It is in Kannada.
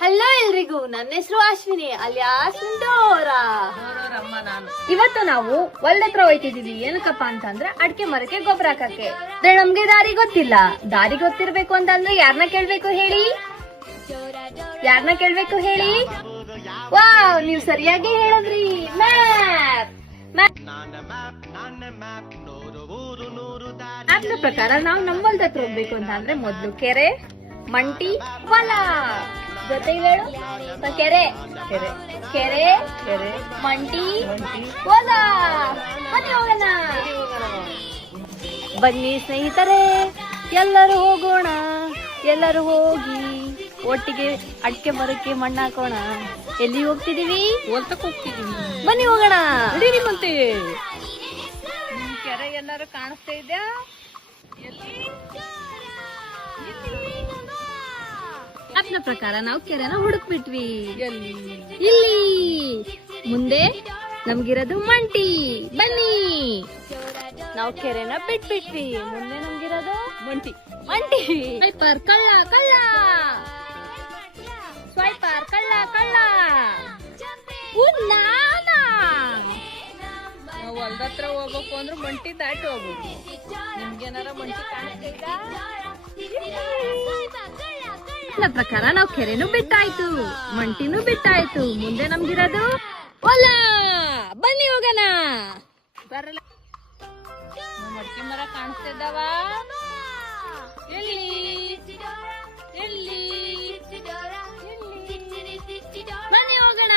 ಹಲೋ ಎಲ್ರಿಗೂ, ನನ್ನ ಹೆಸರು ಅಶ್ವಿನಿ ಅಲಿಯಾಸ್ ಡೋರಾ. ಇವತ್ತು ನಾವು ಹೊಲ್ದತ್ರ ಹೋಯ್ತಿದೀವಿ. ಏನಕ್ಕಪ್ಪ ಅಂತಂದ್ರೆ ಅಡಿಕೆ ಮರಕ್ಕೆ ಗೊಬ್ಬರ ಹಾಕಕ್ಕೆ. ನಮ್ಗೆ ದಾರಿ ಗೊತ್ತಿಲ್ಲ. ದಾರಿ ಗೊತ್ತಿರ್ಬೇಕು ಅಂತಂದ್ರೆ ಯಾರನ್ನ ಕೇಳ್ಬೇಕು ಹೇಳಿ? ವಾವ್, ನೀವು ಸರಿಯಾಗಿ ಹೇಳಿದ್ರಿ. ಮ್ಯಾಪ್ನ ಪ್ರಕಾರ ನಾವು ನಮ್ಮ ಹೊಲ್ದ ಹತ್ರ ಹೋಗ್ಬೇಕು ಅಂತ ಅಂದ್ರೆ ಮೊದ್ಲು ಕೆರೆ, ಮಂಟಿ, ಹೊಲ. ಜೊತೆಗೆ ಹೇಳು, ಕೆರೆ ಕೆರೆ ಕೆರೆ ಕೆರೆ ಮಂಟಿ, ಹೊಲ. ಬನ್ನಿ ಹೋಗೋಣ. ಬನ್ನಿ ಸ್ನೇಹಿತರೆ, ಎಲ್ಲರೂ ಹೋಗೋಣ. ಎಲ್ಲರೂ ಹೋಗಿ ಒಟ್ಟಿಗೆ ಅಡಿಕೆ ಮರಕ್ಕೆ ಮಣ್ಣು ಹಾಕೋಣ. ಎಲ್ಲಿ ಹೋಗ್ತಿದೀವಿ? ಹೊಲ್ತಕ್ಕೆ ಹೋಗ್ತಿದೀವಿ. ಬನ್ನಿ ಹೋಗೋಣ. ನಡೀರಿ ಮತ್ತೆ. ನಿಮ್ ಕೆರೆ ಎಲ್ಲರೂ ಕಾಣಿಸ್ತಾ ಇದ್ಯಾ? ಮ್ಯಾಪ್ನ ಪ್ರಕಾರ ನಾವು ಕೆರೆನ ಹುಡುಕ್ಬಿಟ್ವಿ. ಇಲ್ಲಿ ಮುಂದೆ ನಮ್ಗಿರೋದು ಮಂಟಿ. ಬನ್ನಿ. ನಾವು ಕೆರೆನ ಬಿಟ್ಬಿಟ್ವಿ. ಮುಂದೆ ನಮ್ಗಿರೋದು ಮಂಟಿ. ಸ್ವೈಪರ್ ಕಳ್ಳ ಸ್ವೈಪರ್ ಕಳ್ಳ ನಾವು ಹೊಲ್ದತ್ರ ಹೋಗ್ಬೇಕು ಅಂದ್ರೆ ಮಂಟಿ ದಾಟಿ ಹೋಗ್ಬೇಕು. ನಿಮ್ಗೇನಾರ ಮಂಟಿ ಕಾಣಿಸ್ತಾ? ಪ್ರಕಾರ ನಾವು ಕೆರೆನೂ ಬಿಟ್ಟಾಯ್ತು, ಮಂಟಿನೂ ಬಿಟ್ಟಾಯ್ತು. ಮುಂದೆ ನಮ್ಗಿರೋದು ಹೊಲ. ಬನ್ನಿ ಹೋಗೋಣ. ಬರಲ್ಲ. ಮಡಿಕೆ ಮರ ಕಾಣಿಸ್ತಾ ಇದ್ದಾವ? ಎಲ್ಲಿ? ಬನ್ನಿ ಹೋಗೋಣ.